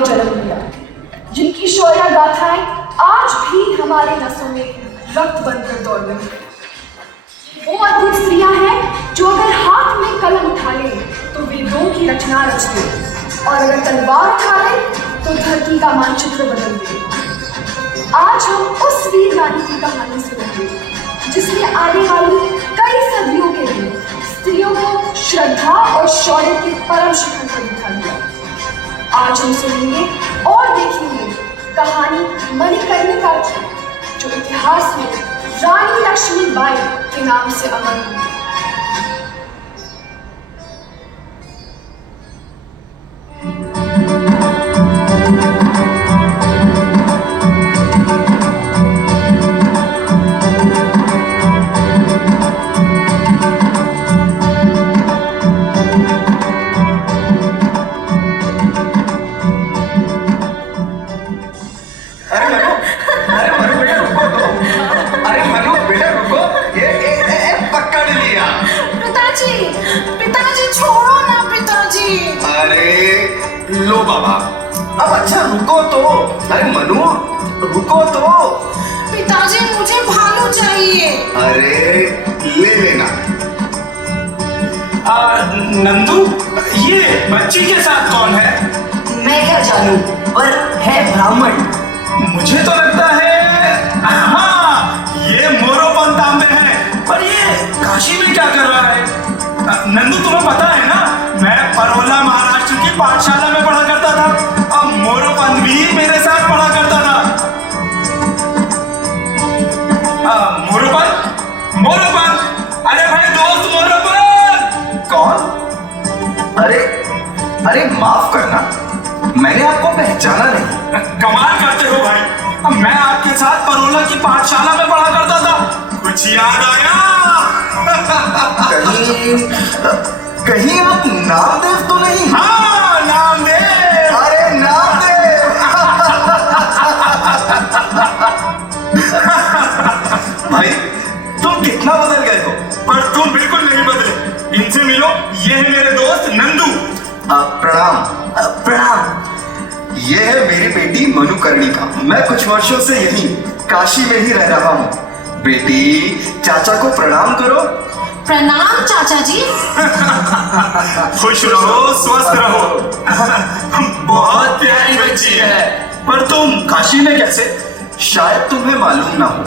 में जन्म लिया, जिनकी शौर्य गाथाएं आज भी हमारे नसों में रक्त बनकर दौड़ रही है। वो अद्भुत स्त्रियां हैं जो अगर हाथ में कलम उठा ले तो वेदों की रचना रच दे, और अगर तलवार उठा ले तो धरती का मानचित्र बदल दे। आज हम उस वीर रानी की कहानी सुनेंगे जिसने आने वाली कई सदियों के लिए स्त्रियों को श्रद्धा और शौर्य के परम शिखर पर बिठा दिया। आज हम सुनेंगे और देखेंगे कहानी मणिकर्णिका की, जो इतिहास में रानी लक्ष्मीबाई के नाम से अमर हुई। लो बाबा, अब अच्छा रुको तो। अरे मनु, रुको तो। पिताजी मुझे भालू चाहिए। अरे ले लेना। नंदू, ये बच्ची के साथ कौन है? मैं क्या जानूं, पर है ब्राह्मण। मुझे तो लगता है हाँ, ये मोरोपंत तांबे हैं, पर ये काशी में क्या कर रहा है? नंदू, तुम्हें पता है ना, मैं परोला महाराष्ट्र की पाठशाला में पढ़ा करता था। अब मोरोपंत भी मेरे साथ पढ़ा करता था। मोरोपंत, मोरोपंत, अरे भाई दोस्त मोरोपंत। कौन? अरे माफ करना, मैंने आपको पहचाना नहीं। कमाल करते हो भाई, मैं आपके साथ परोला की पाठशाला में पढ़ा करता था। कुछ याद आया? कहीं आप नामदेव तो नहीं? हाँ, नामदेव। अरे नामदेव। भाई तुम कितना बदल गए हो। पर तुम बिल्कुल नहीं बदले। इनसे मिलो, ये है मेरे दोस्त नंदू। प्रणाम। प्रणाम। ये है मेरी बेटी मणिकर्णिका। मैं कुछ वर्षों से यहीं काशी में ही रह रहा हूँ। बेटी, चाचा को प्रणाम करो। प्रणाम चाचा जी। खुश रहो, स्वस्थ रहो। बहुत प्यारी बच्ची है। पर तुम काशी में कैसे? शायद तुम्हें मालूम ना हो,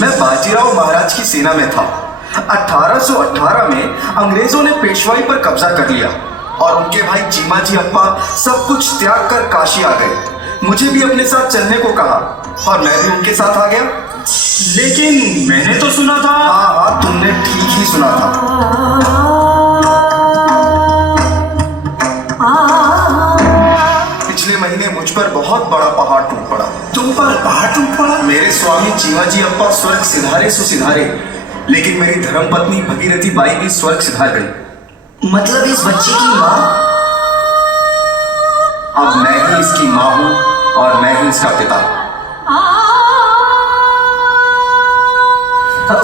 मैं बाजीराव महाराज की सेना में था। 1818 में अंग्रेजों ने पेशवाई पर कब्जा कर लिया और उनके भाई चीमाजी अप्पा सब कुछ त्याग कर काशी आ गए। मुझे भी अपने साथ चलने को कहा और मैं भी उनके साथ आ गया। लेकिन मैंने तो सुना था। हाँ, तुमने ठीक ही सुना था। पिछले महीने मुझ पर बहुत बड़ा पहाड़ टूट पड़ा। तुम पर पहाड़ टूट पड़ा? मेरे स्वामी चीमाजी अप्पा स्वर्ग सिधारे सो सिधारे, लेकिन मेरी धर्मपत्नी भगीरथी बाई भी स्वर्ग सिधार गई। मतलब इस बच्ची की माँ? अब मैं ही इसकी माँ हूँ और मैं ही इसका पिता।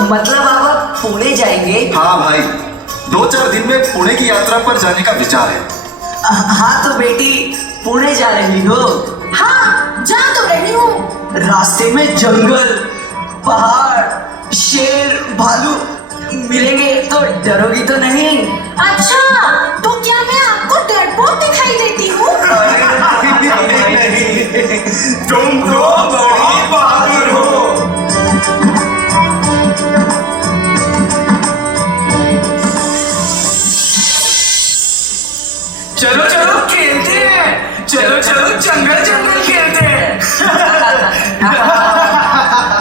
मतलब आप पुणे जाएंगे? हाँ भाई, 2-4 दिन में पुणे की यात्रा पर जाने का विचार है। हाँ तो बेटी, पुणे जा रही हो? हाँ, जा तो रही हूँ। रास्ते में जंगल, पहाड़, शेर, भालू मिलेंगे तो डरोगी तो नहीं? अच्छा, तो क्या मैं आपको डरपोक दिखाई देती हूँ? तुम तो बहुत बहादुर हो। चलो चलो खेलते हैं, चलो चलो जंगल जंगल खेलते हैं।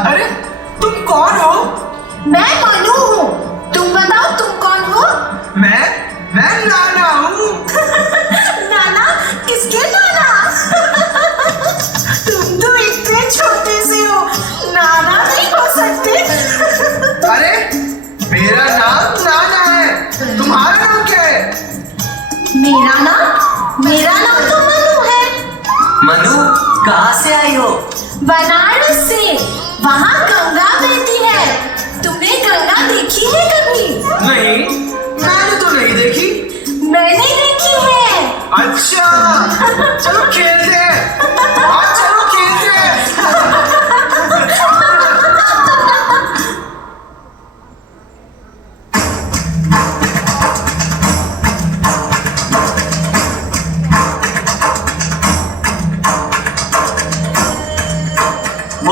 अरे तुम कौन हो? मैं मनु हूँ। तुम बताओ तुम कौन हो? मैं नाना हूँ। नाना? किसके नाना? तुम तो इतने छोटे से हो, नाना नहीं हो सकते। अरे मेरा नाम नाना है, तुम्हारा नाम क्या है? मेरा नाम तो मनु है। मनु, कहाँ से आई हो? बनारस से। वहाँ गंगा बहती है। तुमने गंगा देखी है कभी? नहीं, मैंने तो नहीं देखी। मैंने देखी है। अच्छा, चलो खेलते हैं।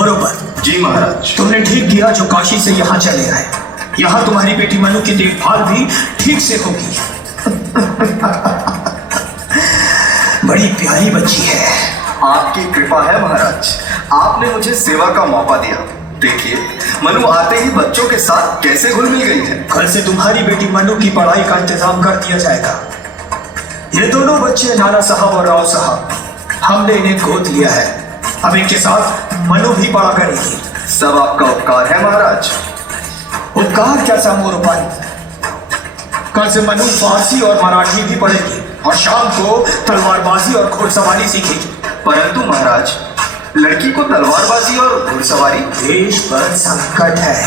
मोरोपंत, जी महाराज। तुमने ठीक किया जो काशी से यहाँ चले आए। यहाँ तुम्हारी बेटी मनु की देखभाल भी ठीक से होगी। बड़ी प्यारी बच्ची है। आपकी कृपा है महाराज, आपने मुझे सेवा का मौका दिया। देखिए मनु आते ही बच्चों के साथ कैसे घुल मिल गई है। कल से तुम्हारी बेटी मनु की पढ़ाई का इंतजाम कर दिया जाएगा। ये दोनों बच्चे नाना साहब और राव साहब, हमने इन्हें गोद लिया है। अब इनके साथ मनु भी पढ़ा करेगी। सब आपका उपकार है महाराज। उपकार क्या सा मोरोपंत, कल से मनु फारसी और मराठी भी पढ़ेगी और शाम को तलवारबाजी और घुड़सवारी सीखेगी। परंतु महाराज, लड़की को तलवारबाजी और घुड़सवारी। देश पर संकट है।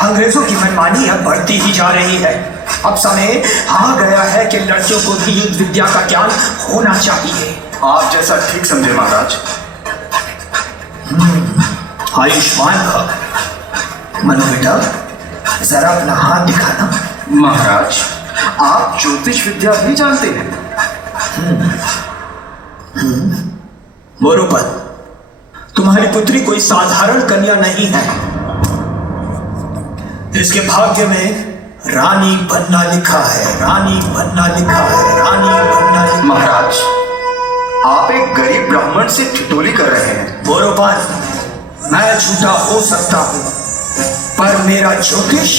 अंग्रेजों की मनमानी अब बढ़ती ही जा रही है। अब समय आ गया है कि लड़कियों को भी युद्ध विद्या का ज्ञान होना चाहिए। आप जैसा ठीक समझे महाराज। आयुष्मान भव। मनु बेटा, जरा अपना हाथ दिखाना। महाराज, आप ज्योतिष विद्या भी जानते हैं। मोरोपंत, तुम्हारी पुत्री कोई साधारण कन्या नहीं है। इसके भाग्य में रानी बनना लिखा है, रानी बनना लिखा है, रानी बनना लिखा। महाराज, आप एक गरीब ब्राह्मण से ठिठोली कर रहे हैं। मोरोपंत, मैं झूठा हो सकता हूं पर मेरा ज्योतिष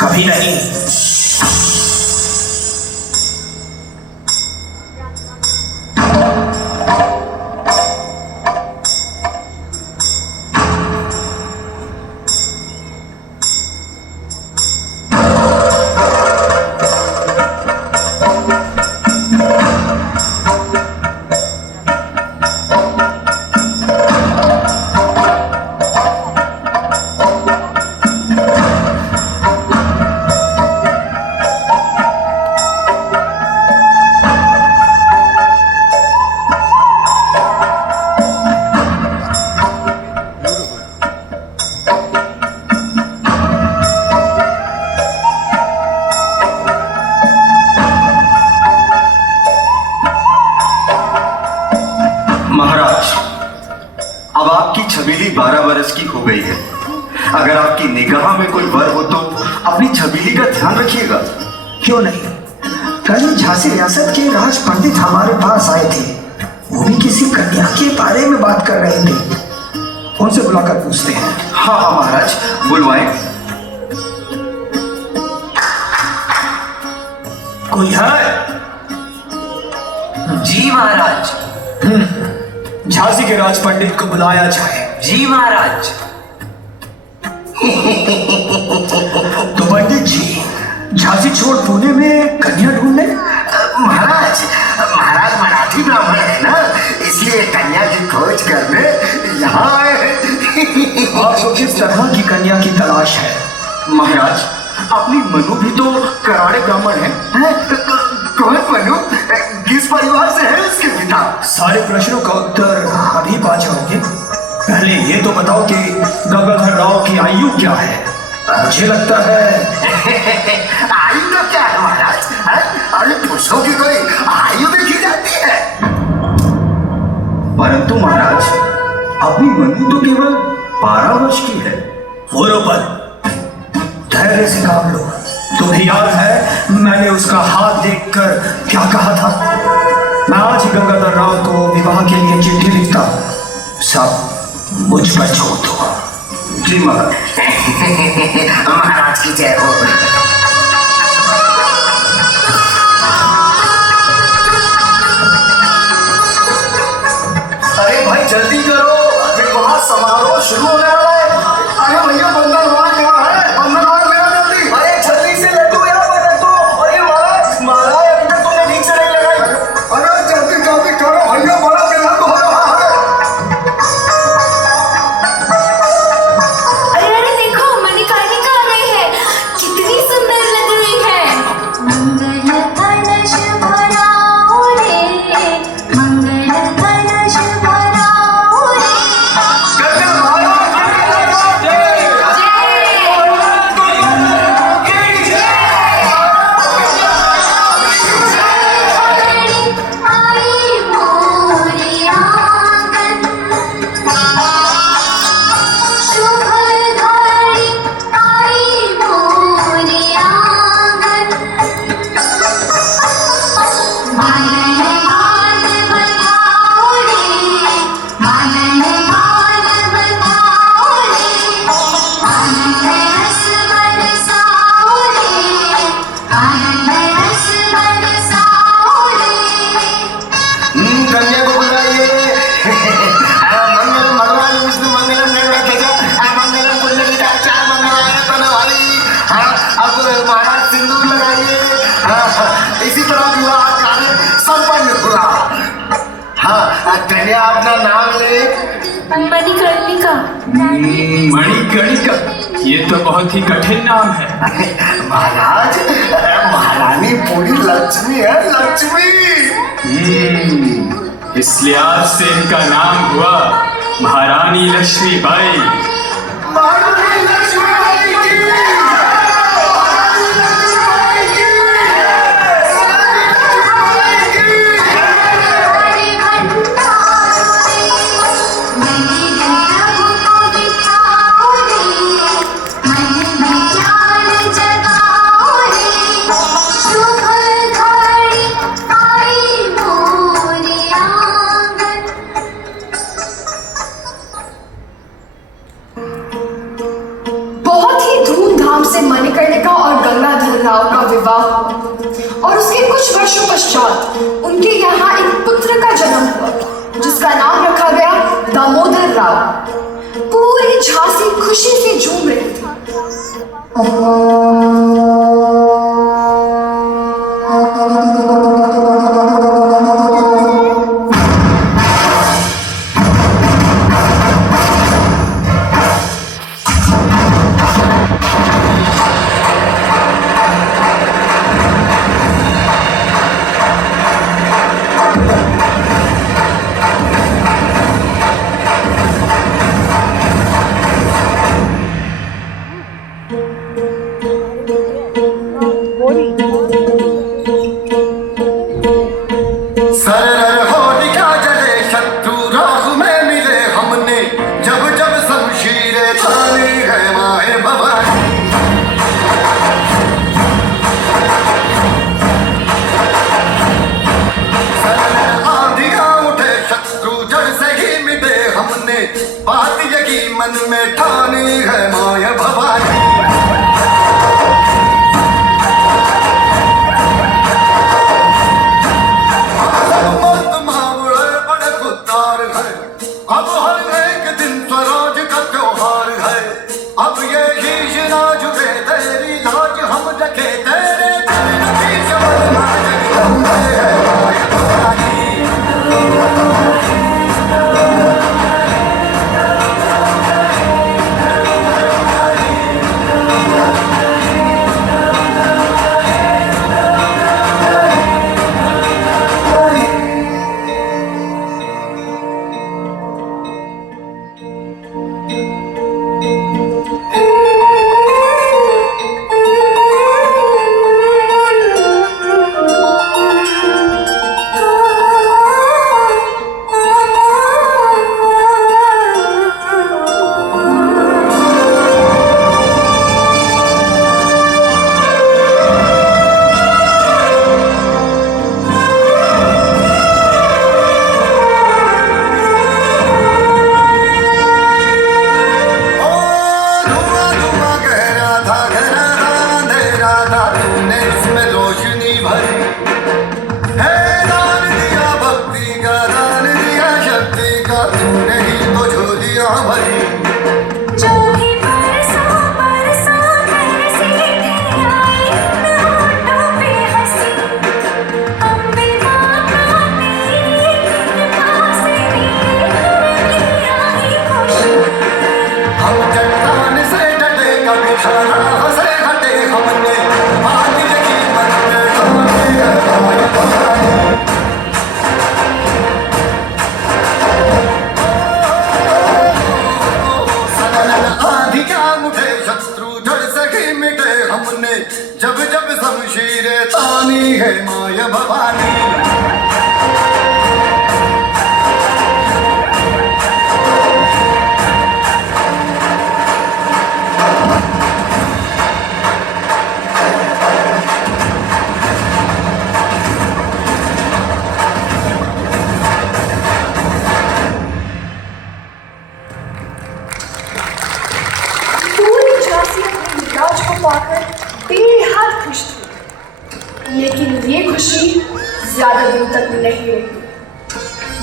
कभी नहीं। अब आपकी छबीली 12 बरस की हो गई है। अगर आपकी निगाह में कोई वर हो तो अपनी छबीली का ध्यान रखिएगा। क्यों नहीं, कल झांसी रियासत के राज पंडित हमारे पास आए थे। वो भी किसी कन्या के बारे में बात कर रहे थे। उनसे बुलाकर पूछते हैं। हाँ हाँ महाराज, बुलवाएं। कोई है? जी महाराज। झांसी के राज पंडित को बुलाया जाए। जी महाराज। तो पंडित जी, झांसी छोड़ पुणे में कन्या ढूंढने? महाराज, महाराज मराठी ब्राह्मण है ना, इसलिए कन्या की खोज करने यहाँ आए हैं। आपको किस तरह की कन्या की तलाश है? महाराज, अपनी मनु भी तो कराड़े ब्राह्मण है। कौन मनु? किस परिवार से है उसके पिता? सारे प्रश्नों का उत्तर अभी पा जाओगे। पहले ये तो बताओ कि गंगाधर राव की आयु क्या है? मुझे लगता है आयु तो क्या है महाराज? अरे पुरुषों की कोई आयु देखी जाती है? परंतु महाराज, अपनी मनु तो केवल 12 वर्ष की है। मोरोपंत, धैर्य से काम लो। तुम्हें याद है मैंने उसका हाथ देखकर क्या कहा था? मैं आज ही गंगाधर राव को विवाह के लिए चिट्ठी लिखता हूं। सब मुझ पर छोड़ दो। जी महाराज। महाराज की जय हो। अरे भाई जल्दी करो, विवाह समारोह शुरू होने वाला है। अरे भैया, बंधनवार कहाँ है? बंधनवार ले आओ जल्दी। अरे जल्दी से लड्डू यहाँ पर रख दो। अरे महाराज, महाराज अभी तक तुमने ठीक से नहीं लगाई। अरे जल्दी जल्दी करो भैया, बड़ा विलंब हो रहा है। अरे अरे देखो, मणिकर्णिका आ गई है। कितनी सुंदर कन्या को बुलाइए। मंगलम भगवान विष्णु मंगलम गणपति मंगलम पुंडरीकाक्षाय मंगलाय तनवाली। अब महाराज सिंदूर लगाइए। इसी तरह विवाह कार्य संपन्न हुआ। कन्या अपना नाम ले। मणिकर्णिका। मणिकर्णिका, ये तो बहुत ही कठिन नाम है। महाराज, महारानी पूरी लक्ष्मी है, लक्ष्मी। इसलिए आज से इनका नाम हुआ महारानी लक्ष्मीबाई। महारानी लक्ष्मीबाई की।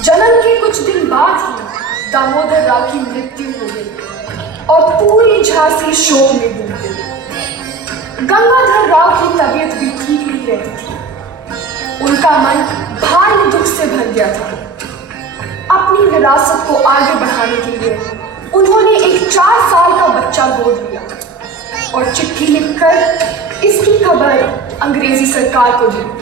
जन्म के कुछ दिन बाद ही दामोदर राव की मृत्यु हो गई और पूरी झांसी शोक में डूब गई। गंगाधर राव की तबीयत भी ठीक नहीं रहती थी। उनका मन भारी दुख से भर गया था। अपनी विरासत को आगे बढ़ाने के लिए उन्होंने एक 4 साल का बच्चा गोद लिया और चिट्ठी लिखकर इसकी खबर अंग्रेजी सरकार को दी।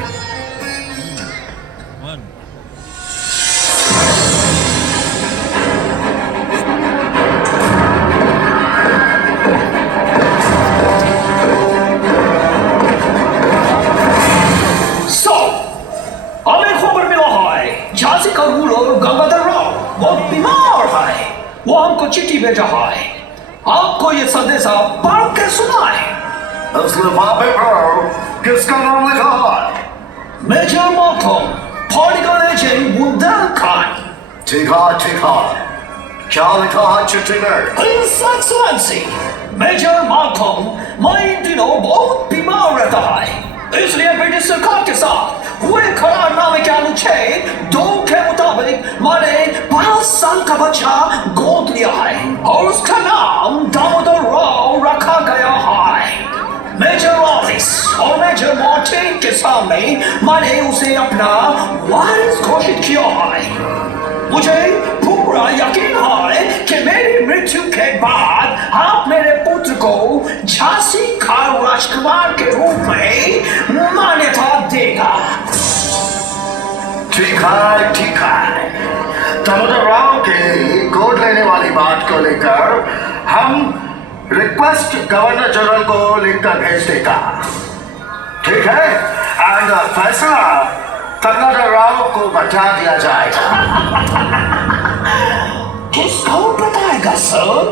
हमें खबर मिला है झांसी का रूलर गंगाधर राव बहुत बीमार है। वो हमको चिट्ठी भेजा है, आपको ये संदेशा पढ़ के सुना है। उस लिफाफे पर किसका नाम लिखा है? Major Markham, political agent Bundelkhand. ठीक है। क्या लिखा है चिट्ठी में? His Excellency, मेजर मार्कम मैं इन दिनों बहुत बीमार रहता है, इसलिए ब्रिटिश सरकार के साथ हुए करारनामे के अनुच्छेद 2 के मुताबिक मैंने 5 साल का बच्चा गोद लिया है और उसका नाम दामोदर राव रखा गया है। मेजर ऑफिस और मेजर मार्टिन के सामने मैंने उसे अपना वारिस घोषित किया है। मुझे पूरा यकीन है कि मेरी मृत्यु के बाद आप मेरे पुत्र को झांसी का राजकुमार के रूप में मान्यता देगा। ठीक है। दामोदर राव के गोद लेने वाली बात को लेकर हम रिक्वेस्ट गवर्नर जनरल को लिखकर भेज देगा। ठीक है, एंड फैसला गंगाधर राव को बचा दिया जाएगा। किसको बताएगा सर?